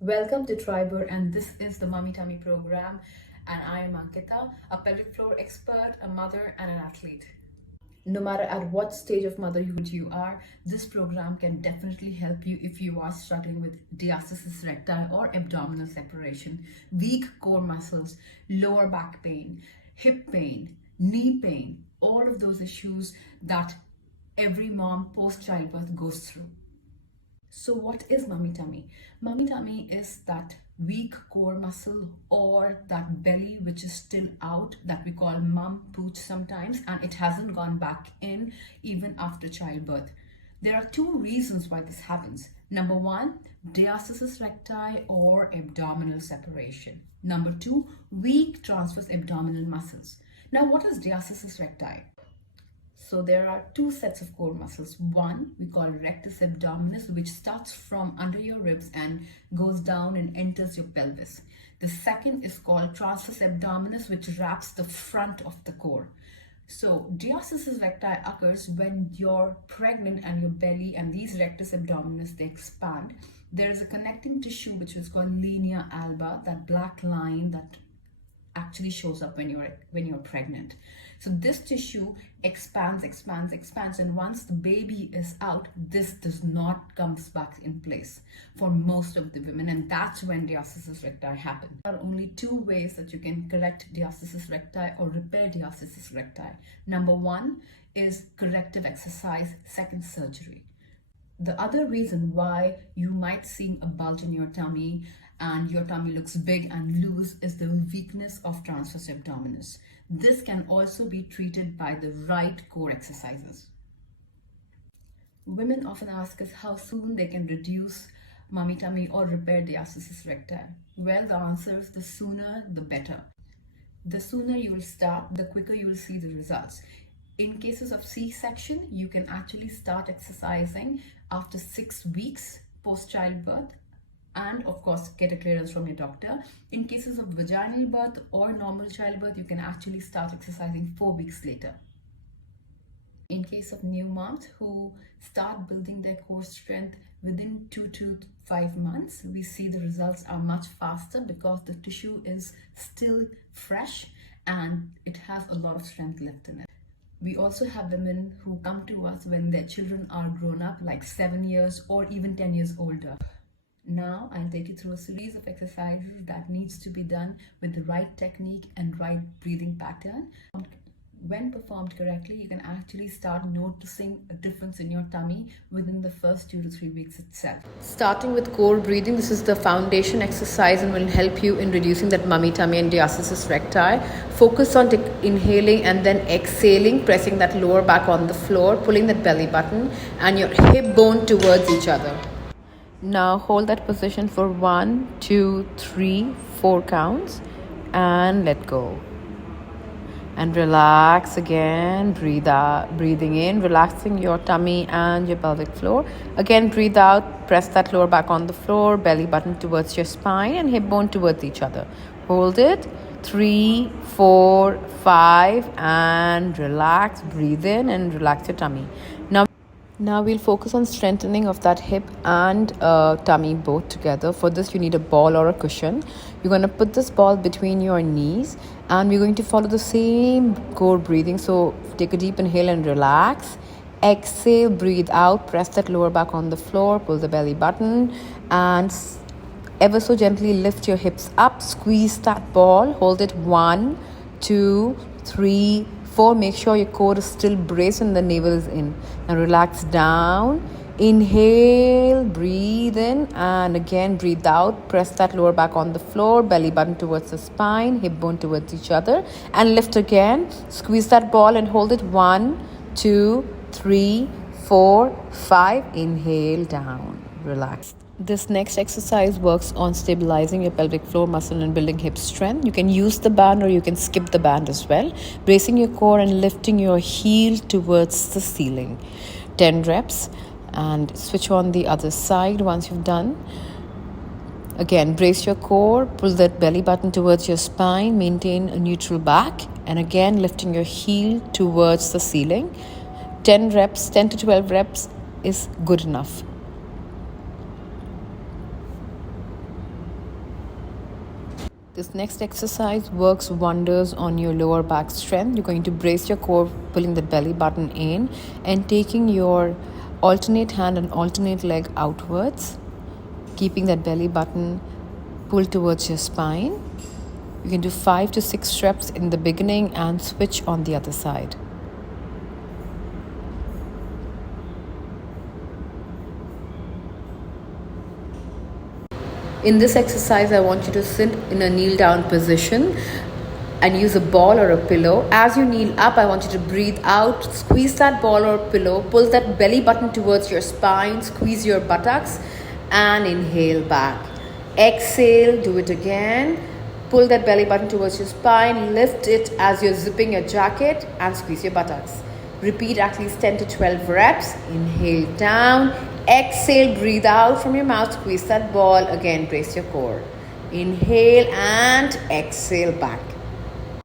Welcome to TRIBHER, and this is the Mummy Tummy program. And I am Ankita, a pelvic floor expert, a mother, and an athlete. No matter at what stage of motherhood you are, this program can definitely help you if you are struggling with diastasis recti or abdominal separation, weak core muscles, lower back pain, hip pain, knee pain, all of those issues that every mom post childbirth goes through. So what is mummy tummy? Mummy tummy is that weak core muscle or that belly which is still out that we call mum pooch sometimes, and it hasn't gone back in even after childbirth. There are two reasons why this happens. Number one, diastasis recti or abdominal separation. Number two, weak transverse abdominal muscles. Now, what is diastasis recti? So there are two sets of core muscles. One we call rectus abdominis, which starts from under your ribs and goes down and enters your pelvis. The second is called transverse abdominis, which wraps the front of the core. So diastasis recti occurs when you're pregnant and your belly and these rectus abdominis, they expand. There is a connecting tissue which is called linea alba, that black line that actually shows up when you're pregnant. So this tissue expands, and once the baby is out, this does not comes back in place for most of the women, and that's when diastasis recti happens. There are only two ways that you can correct diastasis recti or repair diastasis recti. Number one is corrective exercise, second surgery. The other reason why you might see a bulge in your tummy and your tummy looks big and loose is the weakness of transverse abdominis. This can also be treated by the right core exercises. Women often ask us how soon they can reduce mummy tummy or repair diastasis recti. Well, the answer is the sooner the better. The sooner you will start, the quicker you will see the results. In cases of C-section, you can actually start exercising after 6 weeks post-childbirth, and of course get a clearance from your doctor. In cases of vaginal birth or normal childbirth, you can actually start exercising 4 weeks later. In case of new moms who start building their core strength within 2 to 5 months, we see the results are much faster because the tissue is still fresh and it has a lot of strength left in it. We also have women who come to us when their children are grown up, like 7 years or even 10 years older. Now I'll take you through a series of exercises that needs to be done with the right technique and right breathing pattern. When performed correctly, you can actually start noticing a difference in your tummy within the first 2 to 3 weeks itself. Starting with core breathing, this is the foundation exercise and will help you in reducing that mummy tummy and diastasis recti. Focus on inhaling and then exhaling, pressing that lower back on the floor, pulling that belly button and your hip bone towards each other. Now hold that position for 1, 2, 3, 4 counts and let go. And relax again, breathe out, breathing in, relaxing your tummy and your pelvic floor. Again, breathe out, press that lower back on the floor, belly button towards your spine and hip bone towards each other. Hold it, 3, 4, 5 and relax, breathe in and relax your tummy. Now we'll focus on strengthening of that hip and tummy both together. For this you need a ball or a cushion. You're going to put this ball between your knees and we're going to follow the same core breathing. So take a deep inhale and relax. Exhale, breathe out, press that lower back on the floor, pull the belly button and ever so gently lift your hips up, squeeze that ball, hold it 1, 2, 3, 4. Make sure your core is still braced and the navel is in. Now relax down. Inhale, breathe in and again breathe out. Press that lower back on the floor, belly button towards the spine, hip bone towards each other and lift again. Squeeze that ball and hold it 1, 2, 3, 4, 5. Inhale down. Relax. This next exercise works on stabilizing your pelvic floor muscle and building hip strength. You can use the band or you can skip the band as well. Bracing your core and lifting your heel towards the ceiling. 10 reps and switch on the other side once you've done. Again, brace your core, pull that belly button towards your spine, maintain a neutral back and again lifting your heel towards the ceiling. 10 reps, 10 to 12 reps is good enough. This next exercise works wonders on your lower back strength. You're going to brace your core, pulling the belly button in and taking your alternate hand and alternate leg outwards, keeping that belly button pulled towards your spine. You can do 5 to 6 reps in the beginning and switch on the other side. In this exercise, I want you to sit in a kneel down position and use a ball or a pillow. As you kneel up, I want you to breathe out, squeeze that ball or pillow, pull that belly button towards your spine, squeeze your buttocks, and inhale back. Exhale, do it again. Pull that belly button towards your spine, lift it as you're zipping your jacket, and squeeze your buttocks. Repeat at least 10 to 12 reps. Inhale down. Exhale, breathe out from your mouth, squeeze that ball. Again, brace your core. Inhale and exhale back.